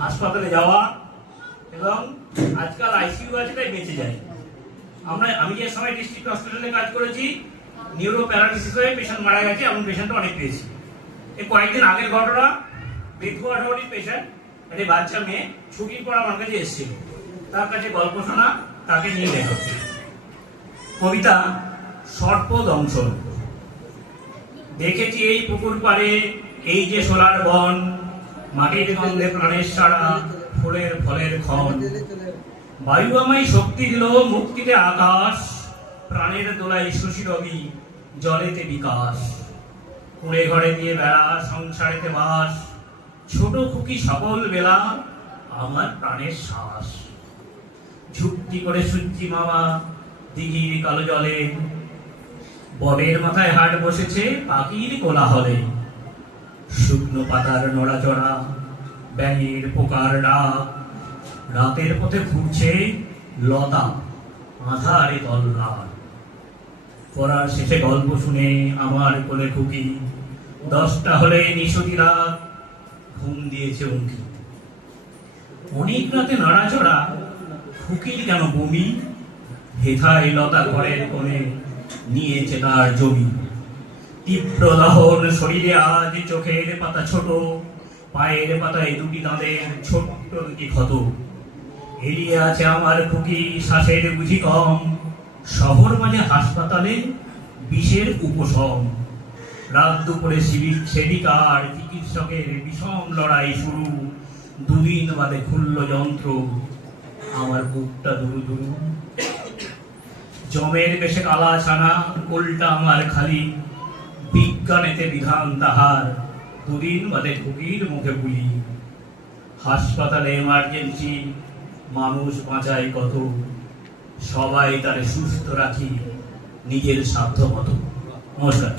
হাসপাতালে যাওয়া এবং আজকাল আইসিইউ আছে তাই বেঁচে যায়। আমি যে সময় ডিস্ট্রিক্ট হসপিটালে কাজ করেছি, নিউরো প্যারালিসিস হয়ে পেশেন্ট মারা গেছে, এমন পেশেন্ট অনেক পেয়েছি। এই কয়েকদিন আগের ঘটনা, বেথুয়াডাওয়ারি পেশেন্ট, একটা বাচ্চা মেয়ে ছুটির পর আমার কাছে এসেছিল, তার কাছে গল্প শোনা, তাকে নিয়ে লেখা কবিতা সর্প দংশন। দেখেছি এই পুকুর পাড়ে এই যে সোলার বন, মাটির গন্ধে প্রাণের সারা, ফুলের ফলের ক্ষণ। বায়ু আমায় শক্তি দিল, মুক্তিতে আকাশ, প্রাণের দোলাই শশী রবি, জলেতে বিকাশ। কুড়ে ঘরে দিয়ে বেড়া, সংসারেতে বাস, ছোট খুকি সকল বেলা আমার প্রাণের শ্বাস। ঝুঁকটি করে সূর্যি মামা দিঘির কালো জলে, ববের মাথায় হাট বসেছে পাখির কোলাহলে। শুকনো পাতার নড়াচড়া, ব্যাঙের পোকার ডাক, রাতের পথে ঘুরছে লতা, আধারে তল্লাট। পড়ার শেষে গল্প শুনে আমার কোলে খুকি, 10টা হলে নিশতি রাত, ঘুম দিয়েছে উঁকি। অনেক রাতে নড়াচড়া, খুকির কেন বমি, হেথায় লতা ঘরের কোণে নিয়েছে তার জমি। তীব্র দহন শরীরে আজ, চোখের পাতা ছোট, পায়ের পাতায় দুটি দাঁতের ছোট্ট দুটি ক্ষত। এড়িয়ে আছে আমার খুকি, শ্বাসের বুঝি কম, শহর মাঝে হাসপাতালে বিষের উপশম। রাত দুপুরে সেবিকার চিকিৎসকের বিষম লড়াই শুরু, 2 দিন বাদে খুলল যন্ত্র, আমার বুকটা দুরু দুরু। জমের বেশে কালা ছানা, কোলটা আমার খালি, বিজ্ঞানেতে বিধান তাহার, 2 দিন বাদে খুকির মুখে বুলি। হাসপাতালে এমার্জেন্সি, মানুষ বাঁচায় কত, সবাই তারে সুস্থ রাখি নিজের সাধ্য মতো। নমস্কার।